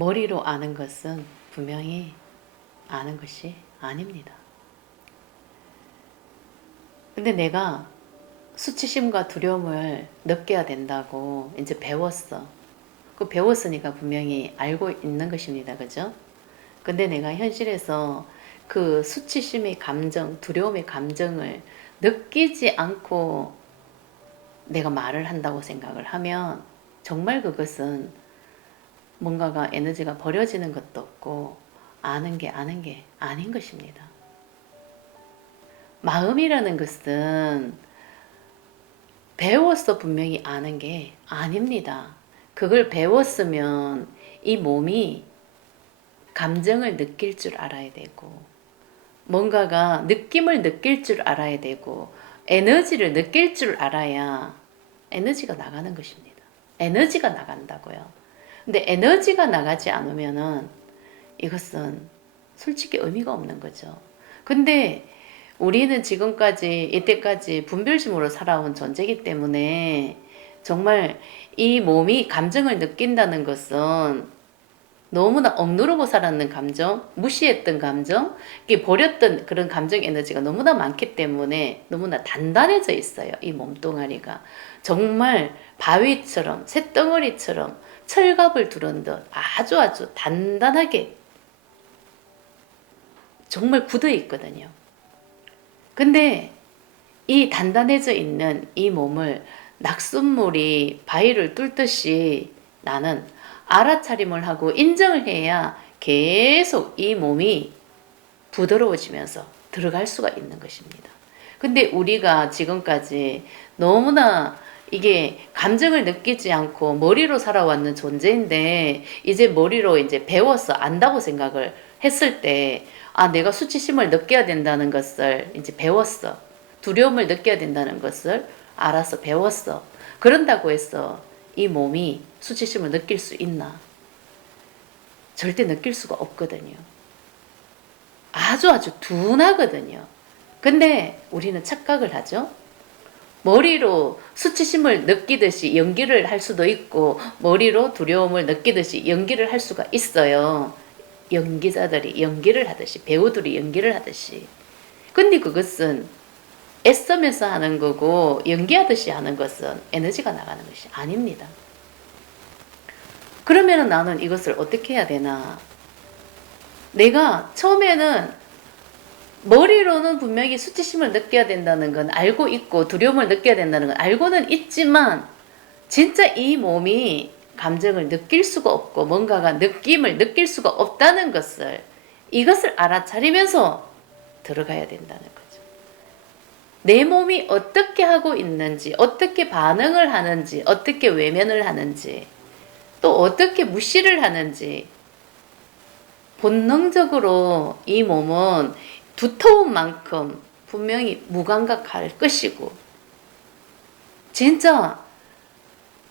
머리로 아는 것은 분명히 아는 것이 아닙니다. 근데 내가 수치심과 두려움을 느껴야 된다고 이제 배웠어. 그 배웠으니까 분명히 알고 있는 것입니다. 그죠? 근데 내가 현실에서 그 수치심의 감정, 두려움의 감정을 느끼지 않고 내가 말을 한다고 생각을 하면 정말 그것은 뭔가가 에너지가 버려지는 것도 없고 아는 게 아닌 것입니다. 마음이라는 것은 배워서 분명히 아는 게 아닙니다. 그걸 배웠으면 이 몸이 감정을 느낄 줄 알아야 되고 뭔가가 느낌을 느낄 줄 알아야 되고 에너지를 느낄 줄 알아야 에너지가 나가는 것입니다. 에너지가 나간다고요. 근데 에너지가 나가지 않으면은 이것은 솔직히 의미가 없는 거죠. 근데 우리는 지금까지 이때까지 분별심으로 살아온 존재이기 때문에 정말 이 몸이 감정을 느낀다는 것은 너무나 억누르고 살았는 감정, 무시했던 감정, 버렸던 그런 감정 에너지가 너무나 많기 때문에 너무나 단단해져 있어요. 이 몸뚱아리가. 정말 바위처럼, 쇳덩어리처럼 철갑을 두른 듯 아주 단단하게 정말 굳어 있거든요. 근데 이 단단해져 있는 이 몸을 낙숫물이 바위를 뚫듯이 나는 알아차림을 하고 인정을 해야 계속 이 몸이 부드러워지면서 들어갈 수가 있는 것입니다. 근데 우리가 지금까지 너무나 이게 감정을 느끼지 않고 머리로 살아왔는 존재인데 이제 머리로 이제 배워서 안다고 생각을 했을 때 내가 수치심을 느껴야 된다는 것을 이제 배웠어. 두려움을 느껴야 된다는 것을 알아서 배웠어. 그런다고 해서 이 몸이 수치심을 느낄 수 있나? 절대 느낄 수가 없거든요. 아주 둔하거든요. 근데 우리는 착각을 하죠. 머리로 수치심을 느끼듯이 연기를 할 수도 있고 머리로 두려움을 느끼듯이 연기를 할 수가 있어요. 연기자들이 연기를 하듯이, 배우들이 연기를 하듯이. 근데 그것은 애쓰면서 하는 거고 연기하듯이 하는 것은 에너지가 나가는 것이 아닙니다. 그러면 나는 이것을 어떻게 해야 되나? 내가 처음에는 머리로는 분명히 수치심을 느껴야 된다는 건 알고 있고 두려움을 느껴야 된다는 건 알고는 있지만 진짜 이 몸이 감정을 느낄 수가 없고 뭔가가 느낌을 느낄 수가 없다는 것을 이것을 알아차리면서 들어가야 된다는 거죠. 내 몸이 어떻게 하고 있는지, 어떻게 반응을 하는지, 어떻게 외면을 하는지, 또 어떻게 무시를 하는지 본능적으로 이 몸은 두터운 만큼 분명히 무감각할 것이고 진짜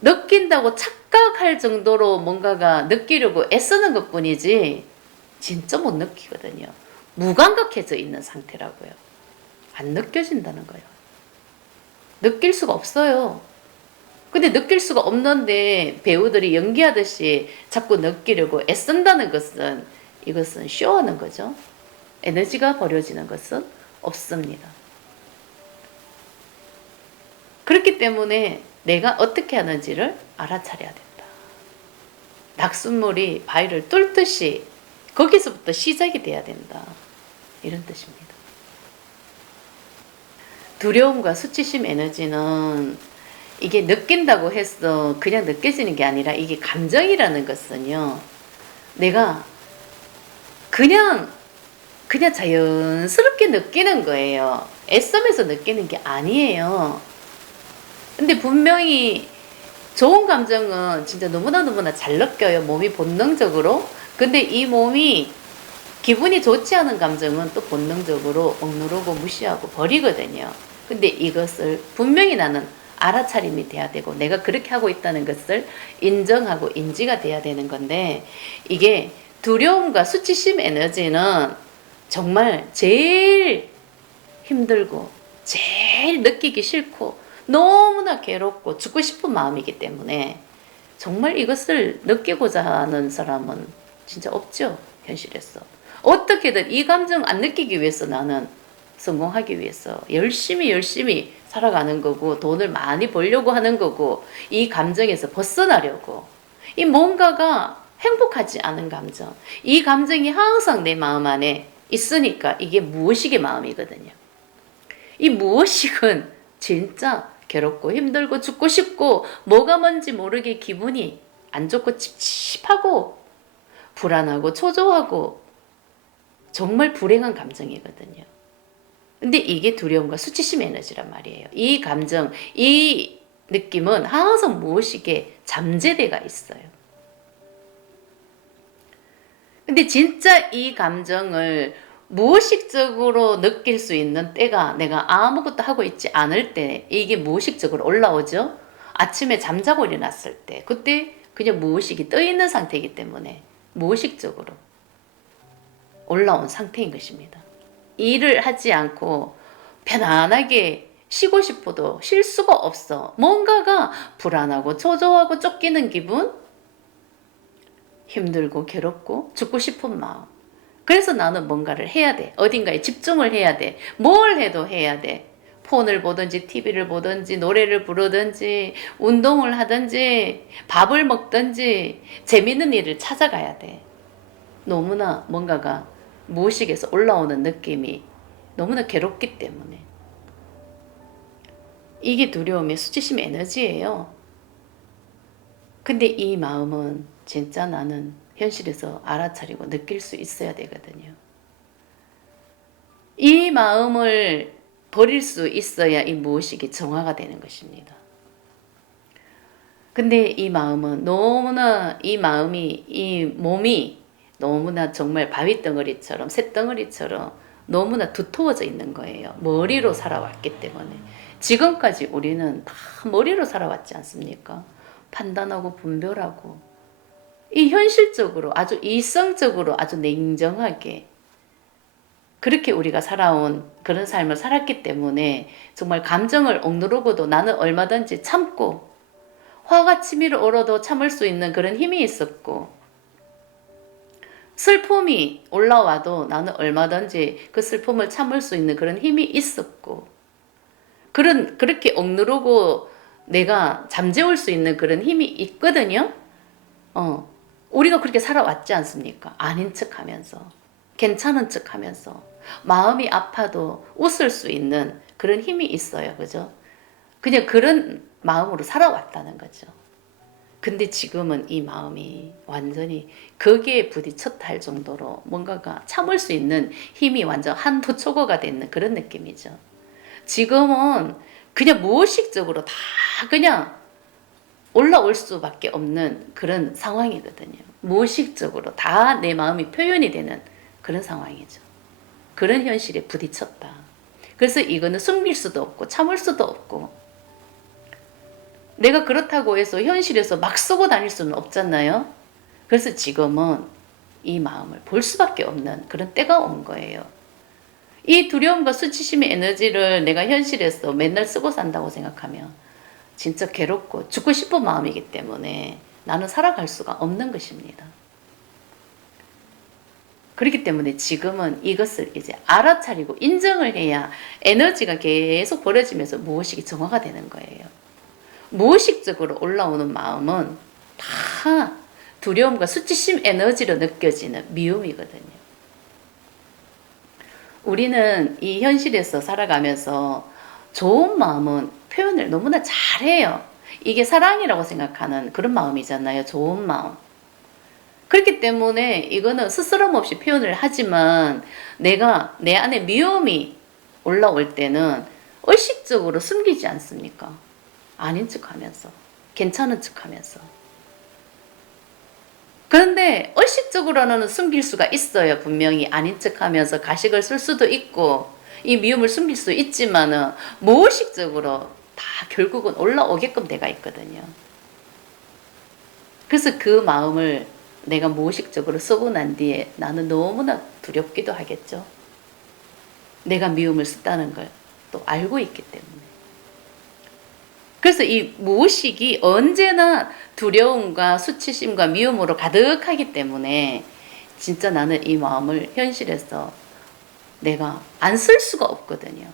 느낀다고 착각할 정도로 뭔가가 느끼려고 애쓰는 것뿐이지 진짜 못 느끼거든요. 무감각해져 있는 상태라고요. 안 느껴진다는 거예요. 느낄 수가 없어요. 근데 느낄 수가 없는데 배우들이 연기하듯이 자꾸 느끼려고 애쓴다는 것은 이것은 쇼하는 거죠. 에너지가 버려지는 것은 없습니다. 그렇기 때문에 내가 어떻게 하는지를 알아차려야 된다. 낙숫물이 바위를 뚫듯이 거기서부터 시작이 돼야 된다. 이런 뜻입니다. 두려움과 수치심 에너지는 이게 느낀다고 해서 그냥 느껴지는 게 아니라 이게 감정이라는 것은요. 내가 그냥 자연스럽게 느끼는 거예요. 애쓰면서 느끼는 게 아니에요. 근데 분명히 좋은 감정은 진짜 너무나 잘 느껴요. 몸이 본능적으로. 근데 이 몸이 기분이 좋지 않은 감정은 또 본능적으로 억누르고 무시하고 버리거든요. 근데 이것을 분명히 나는 알아차림이 돼야 되고 내가 그렇게 하고 있다는 것을 인정하고 인지가 돼야 되는 건데 이게 두려움과 수치심 에너지는 정말 제일 힘들고 제일 느끼기 싫고 너무나 괴롭고 죽고 싶은 마음이기 때문에 정말 이것을 느끼고자 하는 사람은 진짜 없죠. 현실에서. 어떻게든 이 감정 안 느끼기 위해서 나는 성공하기 위해서 열심히 살아가는 거고 돈을 많이 벌려고 하는 거고 이 감정에서 벗어나려고 이 뭔가가 행복하지 않은 감정 이 감정이 항상 내 마음 안에 있으니까 이게 무의식의 마음이거든요. 이 무의식은 진짜 괴롭고 힘들고 죽고 싶고 뭐가 뭔지 모르게 기분이 안 좋고 찝찝하고 불안하고 초조하고 정말 불행한 감정이거든요. 근데 이게 두려움과 수치심 에너지란 말이에요. 이 감정, 이 느낌은 항상 무의식에 잠재대가 있어요. 근데 진짜 이 감정을 무의식적으로 느낄 수 있는 때가 내가 아무것도 하고 있지 않을 때 이게 무의식적으로 올라오죠. 아침에 잠자고 일어났을 때 그때 그냥 무의식이 떠 있는 상태이기 때문에 무의식적으로 올라온 상태인 것입니다. 일을 하지 않고 편안하게 쉬고 싶어도 쉴 수가 없어. 뭔가가 불안하고 초조하고 쫓기는 기분, 힘들고 괴롭고 죽고 싶은 마음. 그래서 나는 뭔가를 해야 돼. 어딘가에 집중을 해야 돼. 뭘 해도 해야 돼. 폰을 보든지 TV를 보든지 노래를 부르든지 운동을 하든지 밥을 먹든지 재밌는 일을 찾아가야 돼. 너무나 뭔가가 무의식에서 올라오는 느낌이 너무나 괴롭기 때문에 이게 두려움의 수치심 에너지예요. 근데 이 마음은 진짜 나는 현실에서 알아차리고 느낄 수 있어야 되거든요. 이 마음을 버릴 수 있어야 이 무의식이 정화가 되는 것입니다. 근데 이 마음은 너무나 이 마음이 이 몸이 너무나 정말 바위덩어리처럼 쇳덩어리처럼 너무나 두터워져 있는 거예요. 머리로 살아왔기 때문에. 지금까지 우리는 다 머리로 살아왔지 않습니까? 판단하고 분별하고 이 현실적으로 아주 이성적으로 아주 냉정하게 그렇게 우리가 살아온 그런 삶을 살았기 때문에 정말 감정을 억누르고도 나는 얼마든지 참고 화가 치밀어 오르도 참을 수 있는 그런 힘이 있었고 슬픔이 올라와도 나는 얼마든지 그 슬픔을 참을 수 있는 그런 힘이 있었고 그렇게 억누르고 내가 잠재울 수 있는 그런 힘이 있거든요. 우리가 그렇게 살아왔지 않습니까? 아닌 척 하면서 괜찮은 척 하면서 마음이 아파도 웃을 수 있는 그런 힘이 있어요. 그죠? 그냥 그런 마음으로 살아왔다는 거죠. 근데 지금은 이 마음이 완전히 거기에 부딪혔다 할 정도로 뭔가가 참을 수 있는 힘이 완전 한도 초과가 되는 그런 느낌이죠. 지금은 그냥 무의식적으로 다 그냥 올라올 수밖에 없는 그런 상황이거든요. 무의식적으로 다 내 마음이 표현이 되는 그런 상황이죠. 그런 현실에 부딪혔다. 그래서 이거는 숨길 수도 없고 참을 수도 없고 내가 그렇다고 해서 현실에서 막 쓰고 다닐 수는 없잖아요. 그래서 지금은 이 마음을 볼 수밖에 없는 그런 때가 온 거예요. 이 두려움과 수치심의 에너지를 내가 현실에서 맨날 쓰고 산다고 생각하면 진짜 괴롭고 죽고 싶은 마음이기 때문에 나는 살아갈 수가 없는 것입니다. 그렇기 때문에 지금은 이것을 이제 알아차리고 인정을 해야 에너지가 계속 벌어지면서 무의식이 정화가 되는 거예요. 무의식적으로 올라오는 마음은 다 두려움과 수치심 에너지로 느껴지는 미움이거든요. 우리는 이 현실에서 살아가면서 좋은 마음은 표현을 너무나 잘해요. 이게 사랑이라고 생각하는 그런 마음이잖아요. 좋은 마음. 그렇기 때문에 이거는 스스럼 없이 표현을 하지만 내가 내 안에 미움이 올라올 때는 의식적으로 숨기지 않습니까? 아닌 척하면서 괜찮은 척하면서 그런데 의식적으로는 숨길 수가 있어요. 분명히 아닌 척하면서 가식을 쓸 수도 있고 이 미움을 숨길 수 있지만은 무의식적으로 다 결국은 올라오게끔 돼가 있거든요. 그래서 그 마음을 내가 무의식적으로 쓰고 난 뒤에 나는 너무나 두렵기도 하겠죠. 내가 미움을 썼다는 걸 또 알고 있기 때문에. 그래서 이 무의식이 언제나 두려움과 수치심과 미움으로 가득하기 때문에 진짜 나는 이 마음을 현실에서 내가 안 쓸 수가 없거든요.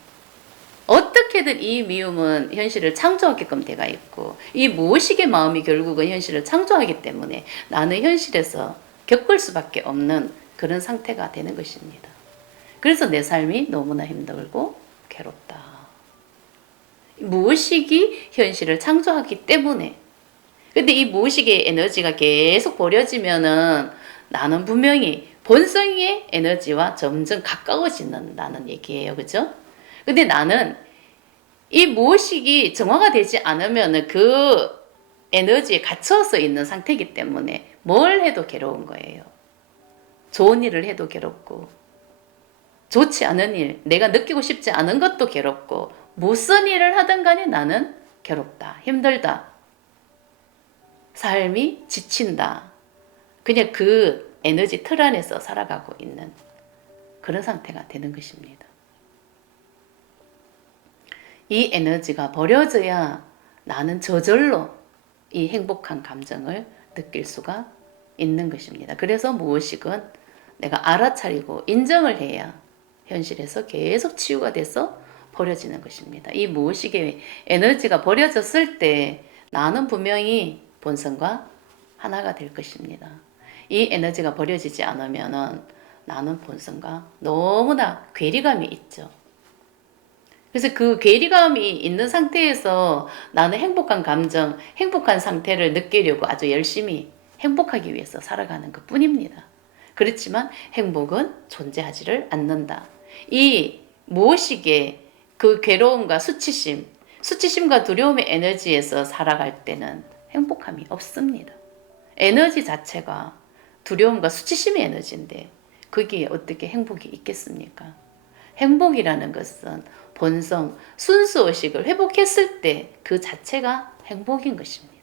어떻게든 이 미움은 현실을 창조하게끔 돼가 있고 이 무의식의 마음이 결국은 현실을 창조하기 때문에 나는 현실에서 겪을 수밖에 없는 그런 상태가 되는 것입니다. 그래서 내 삶이 너무나 힘들고 괴롭다. 무의식이 현실을 창조하기 때문에. 근데 이 무의식의 에너지가 계속 버려지면은 나는 분명히 본성의 에너지와 점점 가까워진다는 얘기예요. 그죠? 근데 나는 이 무의식이 정화가 되지 않으면 그 에너지에 갇혀서 있는 상태이기 때문에 뭘 해도 괴로운 거예요. 좋은 일을 해도 괴롭고, 좋지 않은 일, 내가 느끼고 싶지 않은 것도 괴롭고, 무슨 일을 하든 간에 나는 괴롭다, 힘들다, 삶이 지친다. 그냥 그 에너지 틀 안에서 살아가고 있는 그런 상태가 되는 것입니다. 이 에너지가 버려져야 나는 저절로 이 행복한 감정을 느낄 수가 있는 것입니다. 그래서 무의식은 내가 알아차리고 인정을 해야 현실에서 계속 치유가 돼서 버려지는 것입니다. 이 무의식의 에너지가 버려졌을 때 나는 분명히 본성과 하나가 될 것입니다. 이 에너지가 버려지지 않으면 나는 본성과 너무나 괴리감이 있죠. 그래서 그 괴리감이 있는 상태에서 나는 행복한 감정, 행복한 상태를 느끼려고 아주 열심히 행복하기 위해서 살아가는 것 뿐입니다. 그렇지만 행복은 존재하지를 않는다. 이 무의식의 그 괴로움과 수치심과 두려움의 에너지에서 살아갈 때는 행복함이 없습니다. 에너지 자체가 두려움과 수치심의 에너지인데 거기에 어떻게 행복이 있겠습니까? 행복이라는 것은 본성, 순수의식을 회복했을 때 그 자체가 행복인 것입니다.